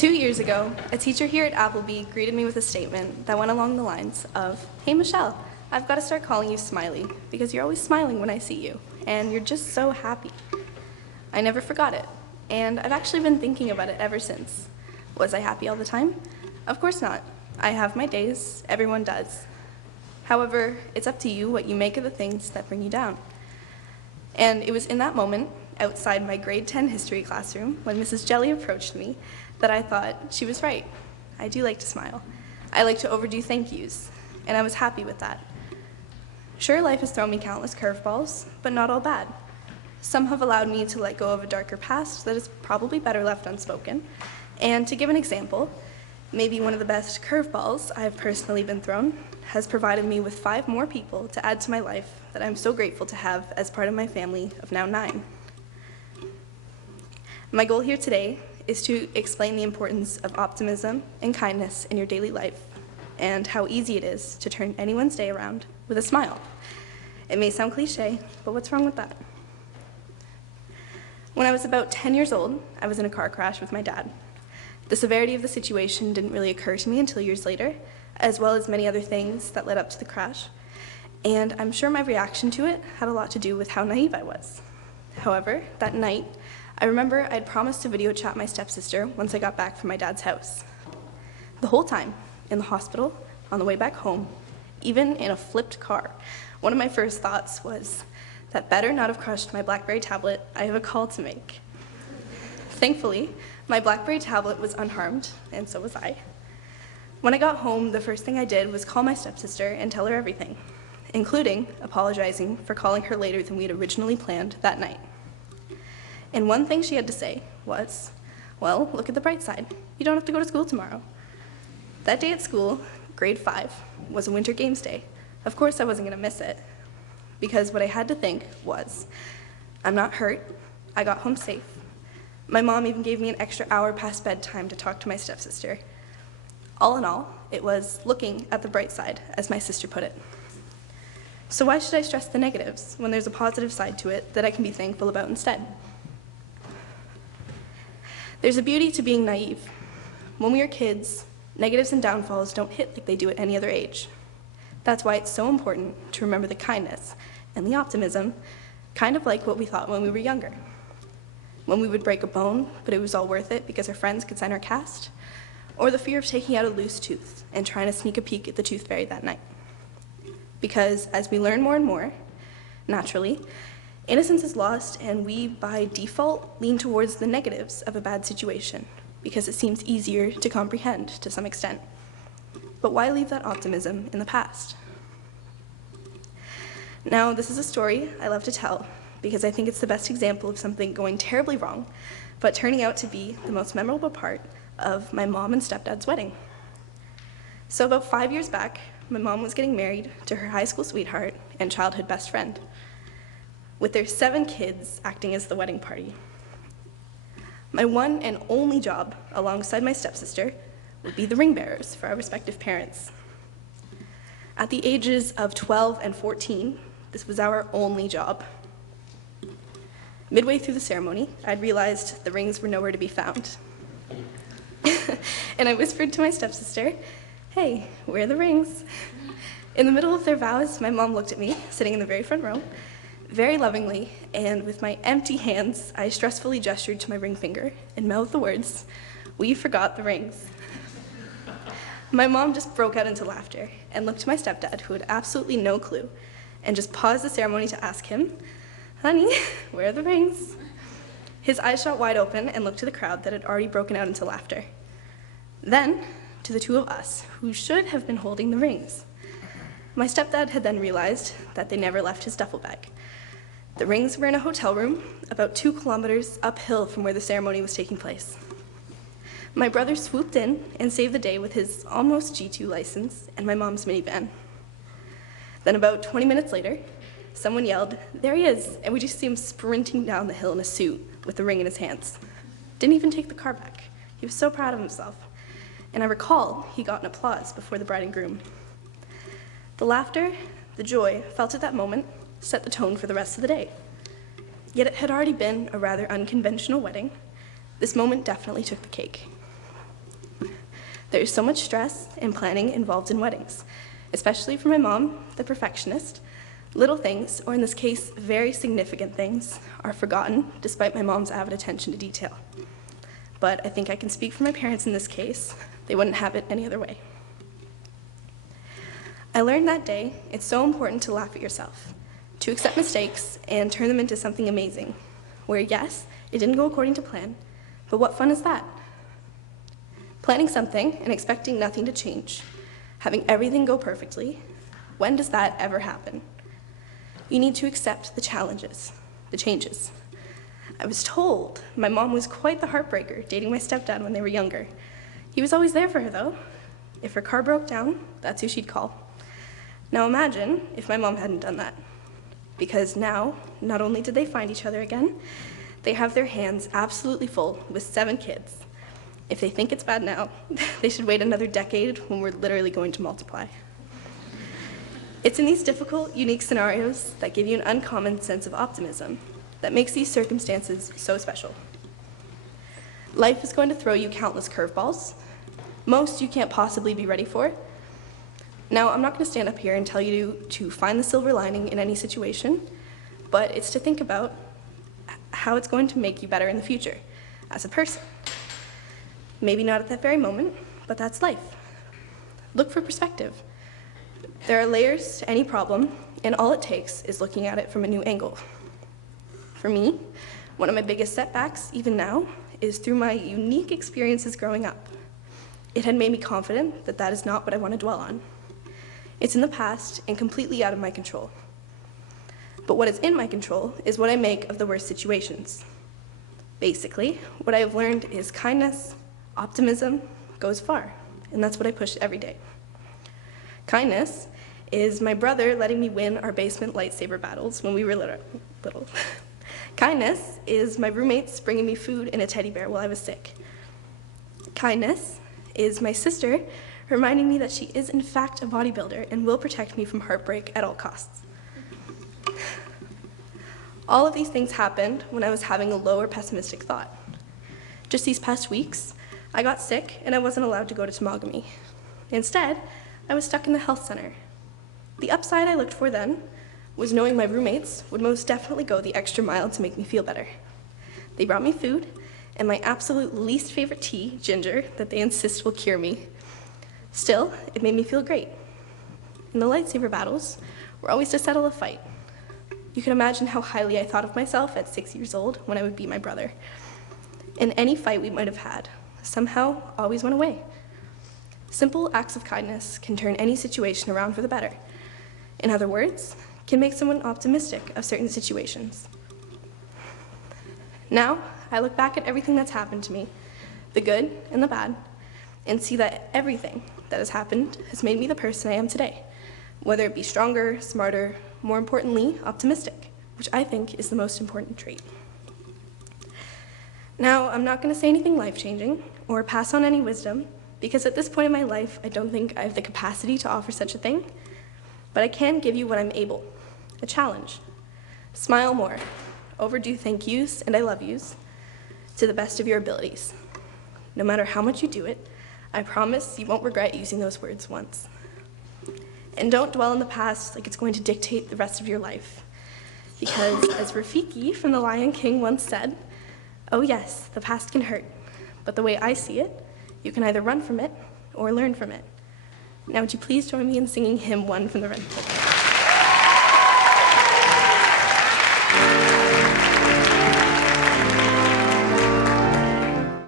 2 years ago, a teacher here at Appleby greeted me with a statement that went along the lines of, "Hey Michelle, I've got to start calling you Smiley because you're always smiling when I see you, and you're just so happy." I never forgot it, and I've actually been thinking about it ever since. Was I happy all the time? Of course not. I have my days, everyone does. However, it's up to you what you make of the things that bring you down. And it was in that moment, outside my grade 10 history classroom, when Mrs. Jelly approached me, that I thought she was right. I do like to smile. I like to overdo thank yous, and I was happy with that. Sure, life has thrown me countless curveballs, but not all bad. Some have allowed me to let go of a darker past that is probably better left unspoken. And to give an example, maybe one of the best curveballs I have personally been thrown has provided me with 5 more people to add to my life that I'm so grateful to have as part of my family of now 9. My goal here today is to explain the importance of optimism and kindness in your daily life and how easy it is to turn anyone's day around with a smile. It may sound cliche, but what's wrong with that? When I was about 10 years old, I was in a car crash with my dad. The severity of the situation didn't really occur to me until years later, as well as many other things that led up to the crash. And I'm sure my reaction to it had a lot to do with how naive I was. However, that night, I remember I'd promised to video chat my stepsister once I got back from my dad's house. The whole time, in the hospital, on the way back home, even in a flipped car, one of my first thoughts was, that better not have crushed my BlackBerry tablet. I have a call to make. Thankfully, my BlackBerry tablet was unharmed, and so was I. When I got home, the first thing I did was call my stepsister and tell her everything, including apologizing for calling her later than we had originally planned that night. And one thing she had to say was, "Well, look at the bright side. You don't have to go to school tomorrow." That day at school, grade 5, was a winter games day. Of course I wasn't going to miss it, because what I had to think was, I'm not hurt, I got home safe. My mom even gave me an extra hour past bedtime to talk to my stepsister. All in all, it was looking at the bright side, as my sister put it. So why should I stress the negatives when there's a positive side to it that I can be thankful about instead? There's a beauty to being naive. When we are kids, negatives and downfalls don't hit like they do at any other age. That's why it's so important to remember the kindness and the optimism, kind of like what we thought when we were younger. When we would break a bone, but it was all worth it because our friends could sign our cast, or the fear of taking out a loose tooth and trying to sneak a peek at the tooth fairy that night. Because as we learn more and more, naturally, innocence is lost and we, by default, lean towards the negatives of a bad situation because it seems easier to comprehend to some extent. But why leave that optimism in the past? Now, this is a story I love to tell because I think it's the best example of something going terribly wrong, but turning out to be the most memorable part of my mom and stepdad's wedding. So about 5 years back, my mom was getting married to her high school sweetheart and childhood best friend, with their 7 kids acting as the wedding party. My one and only job, alongside my stepsister, would be the ring bearers for our respective parents. At the ages of 12 and 14, this was our only job. Midway through the ceremony, I'd realized the rings were nowhere to be found. And I whispered to my stepsister, "Hey, where are the rings?" In the middle of their vows, my mom looked at me, sitting in the very front row, very lovingly, and with my empty hands, I stressfully gestured to my ring finger and mouthed the words, "We forgot the rings." My mom just broke out into laughter and looked to my stepdad, who had absolutely no clue, and just paused the ceremony to ask him, "Honey, where are the rings?" His eyes shot wide open and looked to the crowd that had already broken out into laughter. Then, to the 2 of us, who should have been holding the rings. My stepdad had then realized that they never left his duffel bag. The rings were in a hotel room about 2 kilometers uphill from where the ceremony was taking place. My brother swooped in and saved the day with his almost G2 license and my mom's minivan. Then about 20 minutes later, someone yelled, "There he is," and we just see him sprinting down the hill in a suit with the ring in his hands. Didn't even take the car back. He was so proud of himself. And I recall he got an applause before the bride and groom. The laughter, the joy felt at that moment set the tone for the rest of the day. Yet it had already been a rather unconventional wedding. This moment definitely took the cake. There's so much stress and planning involved in weddings, especially for my mom, the perfectionist. Little things, or in this case, very significant things, are forgotten despite my mom's avid attention to detail. But I think I can speak for my parents in this case. They wouldn't have it any other way. I learned that day it's so important to laugh at yourself, to accept mistakes and turn them into something amazing, where yes, it didn't go according to plan, but what fun is that? Planning something and expecting nothing to change, having everything go perfectly, when does that ever happen? You need to accept the challenges, the changes. I was told my mom was quite the heartbreaker dating my stepdad when they were younger. He was always there for her though. If her car broke down, that's who she'd call. Now imagine if my mom hadn't done that. Because now, not only did they find each other again, they have their hands absolutely full with 7 kids. If they think it's bad now, they should wait another decade when we're literally going to multiply. It's in these difficult, unique scenarios that give you an uncommon sense of optimism that makes these circumstances so special. Life is going to throw you countless curveballs. Most you can't possibly be ready for. Now, I'm not going to stand up here and tell you to find the silver lining in any situation, but it's to think about how it's going to make you better in the future as a person. Maybe not at that very moment, but that's life. Look for perspective. There are layers to any problem, and all it takes is looking at it from a new angle. For me, one of my biggest setbacks, even now, is through my unique experiences growing up. It had made me confident that that is not what I want to dwell on. It's in the past and completely out of my control. But what is in my control is what I make of the worst situations. Basically, what I have learned is kindness, optimism goes far, and that's what I push every day. Kindness is my brother letting me win our basement lightsaber battles when we were little. Kindness is my roommates bringing me food and a teddy bear while I was sick. Kindness is my sister reminding me that she is in fact a bodybuilder and will protect me from heartbreak at all costs. All of these things happened when I was having a low or pessimistic thought. Just these past weeks, I got sick and I wasn't allowed to go to tomogamy. Instead, I was stuck in the health center. The upside I looked for then was knowing my roommates would most definitely go the extra mile to make me feel better. They brought me food and my absolute least favorite tea, ginger, that they insist will cure me. Still, it made me feel great. And the lightsaber battles were always to settle a fight. You can imagine how highly I thought of myself at 6 years old when I would beat my brother. And any fight we might have had somehow always went away. Simple acts of kindness can turn any situation around for the better. In other words, can make someone optimistic of certain situations. Now, I look back at everything that's happened to me, the good and the bad, and see that everything that has happened has made me the person I am today, whether it be stronger, smarter, more importantly, optimistic, which I think is the most important trait. Now, I'm not going to say anything life-changing or pass on any wisdom, because at this point in my life, I don't think I have the capacity to offer such a thing, but I can give you what I'm able, a challenge. Smile more, overdo thank yous and I love yous to the best of your abilities. No matter how much you do it, I promise you won't regret using those words once. And don't dwell on the past like it's going to dictate the rest of your life, because as Rafiki from The Lion King once said, oh yes, the past can hurt, but the way I see it, you can either run from it or learn from it. Now would you please join me in singing hymn 1 from the Red Book?